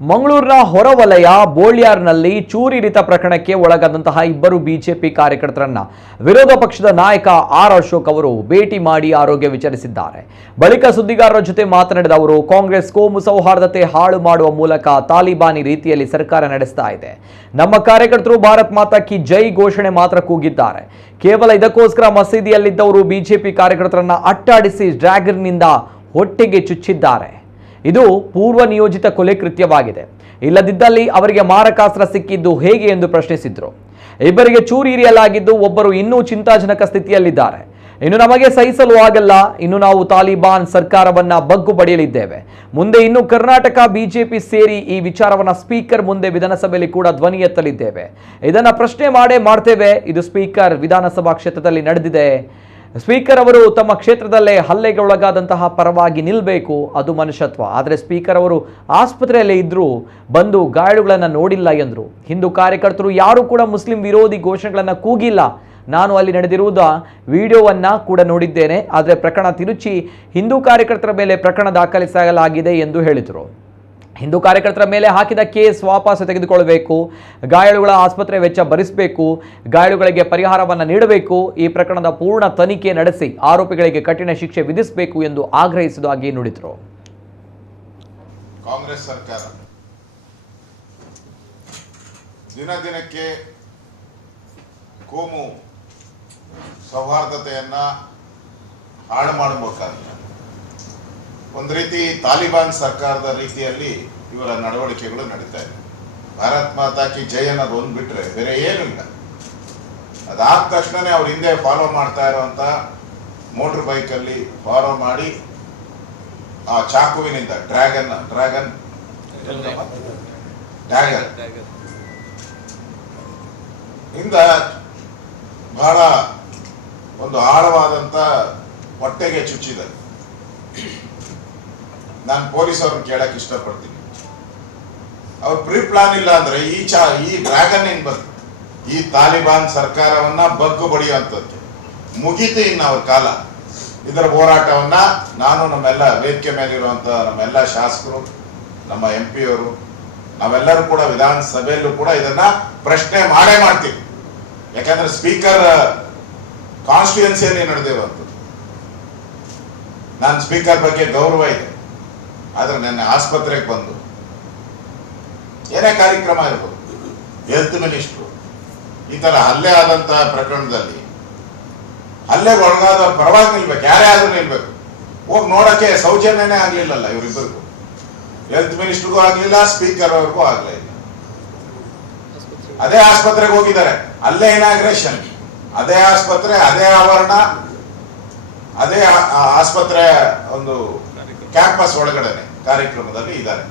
ಮಂಗಳೂರಿನ ಹೊರವಲಯ ಬೋಳ್ಯಾರ್ನಲ್ಲಿ ಚೂರಿರಿತ ಪ್ರಕರಣಕ್ಕೆ ಒಳಗಾದಂತಹ ಇಬ್ಬರು ಬಿಜೆಪಿ ಕಾರ್ಯಕರ್ತರನ್ನ ವಿರೋಧ ಪಕ್ಷದ ನಾಯಕ ಆರ್ ಅಶೋಕ್ ಅವರು ಭೇಟಿ ಮಾಡಿ ಆರೋಗ್ಯ ವಿಚಾರಿಸಿದ್ದಾರೆ. ಬಳಿಕ ಸುದ್ದಿಗಾರರ ಜೊತೆ ಮಾತನಾಡಿದ ಅವರು, ಕಾಂಗ್ರೆಸ್ ಕೋಮು ಸೌಹಾರ್ದತೆ ಹಾಳು ಮಾಡುವ ಮೂಲಕ ತಾಲಿಬಾನಿ ರೀತಿಯಲ್ಲಿ ಸರ್ಕಾರ ನಡೆಸ್ತಾ ಇದೆ. ನಮ್ಮ ಕಾರ್ಯಕರ್ತರು ಭಾರತ್ ಮಾತಾ ಕಿ ಜೈ ಘೋಷಣೆ ಮಾತ್ರ ಕೂಗಿದ್ದಾರೆ. ಕೇವಲ ಇದಕ್ಕೋಸ್ಕರ ಮಸೀದಿಯಲ್ಲಿದ್ದವರು ಬಿಜೆಪಿ ಕಾರ್ಯಕರ್ತರನ್ನ ಅಟ್ಟಾಡಿಸಿ ಡ್ರ್ಯಾಗನ್ನಿಂದ ಹೊಟ್ಟೆಗೆ ಚುಚ್ಚಿದ್ದಾರೆ. ಇದು ಪೂರ್ವ ನಿಯೋಜಿತ ಕೊಲೆ ಕೃತ್ಯವಾಗಿದೆ. ಇಲ್ಲದಿದ್ದಲ್ಲಿ ಅವರಿಗೆ ಮಾರಕಾಸ್ತ್ರ ಸಿಕ್ಕಿದ್ದು ಹೇಗೆ ಎಂದು ಪ್ರಶ್ನಿಸಿದ್ರು. ಇಬ್ಬರಿಗೆ ಚೂರಿ ಇರಿಯಲಾಗಿದ್ದು ಒಬ್ಬರು ಇನ್ನೂ ಚಿಂತಾಜನಕ ಸ್ಥಿತಿಯಲ್ಲಿದ್ದಾರೆ. ಇನ್ನು ನಮಗೆ ಸಹಿಸಲು ಆಗಲ್ಲ. ಇನ್ನು ನಾವು ತಾಲಿಬಾನ್ ಸರ್ಕಾರವನ್ನ ಬಗ್ಗು ಬಡಿಯಲಿದ್ದೇವೆ. ಮುಂದೆ ಇನ್ನು ಕರ್ನಾಟಕ ಬಿಜೆಪಿ ಸೇರಿ ಈ ವಿಚಾರವನ್ನ ಸ್ಪೀಕರ್ ಮುಂದೆ ವಿಧಾನಸಭೆಯಲ್ಲಿ ಕೂಡ ಧ್ವನಿ ಎತ್ತಲಿದ್ದೇವೆ. ಇದನ್ನ ಪ್ರಶ್ನೆ ಮಾಡ್ತೇವೆ. ಇದು ಸ್ಪೀಕರ್ ವಿಧಾನಸಭಾ ಕ್ಷೇತ್ರದಲ್ಲಿ ನಡೆದಿದೆ. ಸ್ಪೀಕರ್ ಅವರು ತಮ್ಮ ಕ್ಷೇತ್ರದಲ್ಲೇ ಹಲ್ಲೆಗೆ ಒಳಗಾದಂತಹ ಪರವಾಗಿ ನಿಲ್ಲಬೇಕು, ಅದು ಮನುಷ್ಯತ್ವ. ಆದರೆ ಸ್ಪೀಕರ್ ಅವರು ಆಸ್ಪತ್ರೆಯಲ್ಲೇ ಇದ್ರೂ ಬಂದು ಗಾಯಾಳುಗಳನ್ನು ನೋಡಿಲ್ಲ ಎಂದರು. ಹಿಂದೂ ಕಾರ್ಯಕರ್ತರು ಯಾರು ಕೂಡ ಮುಸ್ಲಿಂ ವಿರೋಧಿ ಘೋಷಣೆಗಳನ್ನು ಕೂಗಿಲ್ಲ. ನಾನು ಅಲ್ಲಿ ನಡೆದಿರುವುದ ವಿಡಿಯೋವನ್ನ ಕೂಡ ನೋಡಿದ್ದೇನೆ. ಆದರೆ ಪ್ರಕರಣ ತಿರುಚಿ ಹಿಂದೂ ಕಾರ್ಯಕರ್ತರ ಮೇಲೆ ಪ್ರಕರಣ ದಾಖಲಿಸಲಾಗಿದೆ ಎಂದು ಹೇಳಿದರು. ಹಿಂದೂ ಕಾರ್ಯಕರ್ತರ ಮೇಲೆ ಹಾಕಿದ ಕೇಸ್ ವಾಪಸ್ ತೆಗೆದುಕೊಳ್ಳಬೇಕು, ಗಾಯಾಳುಗಳ ಆಸ್ಪತ್ರೆ ವೆಚ್ಚ ಭರಿಸಬೇಕು, ಗಾಯಾಳುಗಳಿಗೆ ಪರಿಹಾರವನ್ನು ನೀಡಬೇಕು, ಈ ಪ್ರಕರಣದ ಪೂರ್ಣ ತನಿಖೆ ನಡೆಸಿ ಆರೋಪಿಗಳಿಗೆ ಕಠಿಣ ಶಿಕ್ಷೆ ವಿಧಿಸಬೇಕು ಎಂದು ಆಗ್ರಹಿಸುವುದಾಗಿ ನುಡಿದರು. ಕಾಂಗ್ರೆಸ್ ಸರ್ಕಾರ ದಿನದಿನಕ್ಕೆ ಕೋಮು ಸೌಹಾರ್ದತೆಯನ್ನ ಹಾಳು ಮಾಡಬೇಕಾಗಿದೆ. ಒಂದು ರೀತಿ ತಾಲಿಬಾನ್ ಸರ್ಕಾರದ ರೀತಿಯಲ್ಲಿ ಇವರ ನಡವಳಿಕೆಗಳು ನಡೀತಾ ಇದೆ. ಭಾರತ್ ಮಾತಾ ಕಿ ಜೈ ಅನ್ನೋದು ಒಂದು ಬಿಟ್ರೆ ಬೇರೆ ಏನೂ ಇಲ್ಲ. ಅದಾದ ತಕ್ಷಣನೇ ಅವ್ರ ಹಿಂದೆ ಫಾಲೋ ಮಾಡ್ತಾ ಇರುವಂತ ಮೋಟರ್ ಬೈಕಲ್ಲಿ ಫಾಲೋ ಮಾಡಿ ಆ ಚಾಕುವಿನಿಂದ ಡ್ರ್ಯಾಗನ್ ಇಂದ ಬಹಳ ಒಂದು ಆಳವಾದಂತ ಹೊಟ್ಟೆಗೆ ಚುಚ್ಚಿದೆ. ನಾನು ಪೊಲೀಸ್ ಅವ್ರನ್ನ ಕೇಳಕ್ ಇಷ್ಟಪಡ್ತೀನಿ. ಅವ್ರ ಪ್ರೀ ಪ್ಲಾನ್ ಇಲ್ಲ ಅಂದ್ರೆ ಈ ಡ್ರ್ಯಾಗನ್ ಏನ್ ಬಂತು, ಈ ತಾಲಿಬಾನ್ ಸರ್ಕಾರವನ್ನ ಬಗ್ಗು ಬಡಿಯುವಂಥದ್ದು ಮುಗೀತು. ಇನ್ನು ಅವ್ರ ಕಾಲ. ಇದರ ಹೋರಾಟವನ್ನ ನಾನು ನಮ್ಮೆಲ್ಲ ವೇದಿಕೆ ಮೇಲಿರುವಂತ ನಮ್ಮೆಲ್ಲ ಶಾಸಕರು, ನಮ್ಮ MP ಅವರು, ನಾವೆಲ್ಲರೂ ಕೂಡ ವಿಧಾನಸಭೆಯಲ್ಲೂ ಕೂಡ ಇದನ್ನ ಪ್ರಶ್ನೆ ಮಾಡೇ ಮಾಡ್ತೀವಿ. ಯಾಕಂದ್ರೆ ಸ್ಪೀಕರ್ ಕಾನ್ಸ್ಟಿಟ್ಯೂನ್ಸಿಯಲ್ಲಿ ನಡೆದಿರುವಂಥದ್ದು. ನಾನು ಸ್ಪೀಕರ್ ಬಗ್ಗೆ ಗೌರವ ಇದೆ. ಆದ್ರೆ ನನ್ನ ಆಸ್ಪತ್ರೆಗೆ ಬಂದು ಏನೇ ಕಾರ್ಯಕ್ರಮ ಇರ್ಬೋದು, ಹೆಲ್ತ್ ಮಿನಿಸ್ಟ್ರು ಈ ತರ ಹಲ್ಲೆ ಆದಂತಹ ಪ್ರಕರಣದಲ್ಲಿ ಹಲ್ಲೆಗೆ ಒಳಗಾದ ಪರವಾಗಿ ನಿಲ್ಬೇಕು, ಯಾರೇ ಆದ್ರೂ ನಿಲ್ಬೇಕು. ಹೋಗಿ ನೋಡಕ್ಕೆ ಸೌಜನ್ಯನೇ ಆಗ್ಲಿಲ್ಲಲ್ಲ ಇವರಿಬ್ಬರಿಗೂ. ಹೆಲ್ತ್ ಮಿನಿಸ್ಟ್ರಿಗೂ ಆಗ್ಲಿಲ್ಲ, ಸ್ಪೀಕರ್ ಅವ್ರಿಗೂ ಆಗ್ಲಿಲ್ಲ. ಅದೇ ಆಸ್ಪತ್ರೆಗೆ ಹೋಗಿದ್ದಾರೆ, ಅಲ್ಲೇ ಇನಾಗ್ರೇಷನ್, ಅದೇ ಆಸ್ಪತ್ರೆ, ಅದೇ ಆವರಣ, ಅದೇ ಆಸ್ಪತ್ರೆ ಒಂದು ಕ್ಯಾಂಪಸ್ ಒಳಗಡೆ ಕಾರ್ಯಕ್ರಮದಲ್ಲಿ ಇದ್ದಾರೆ.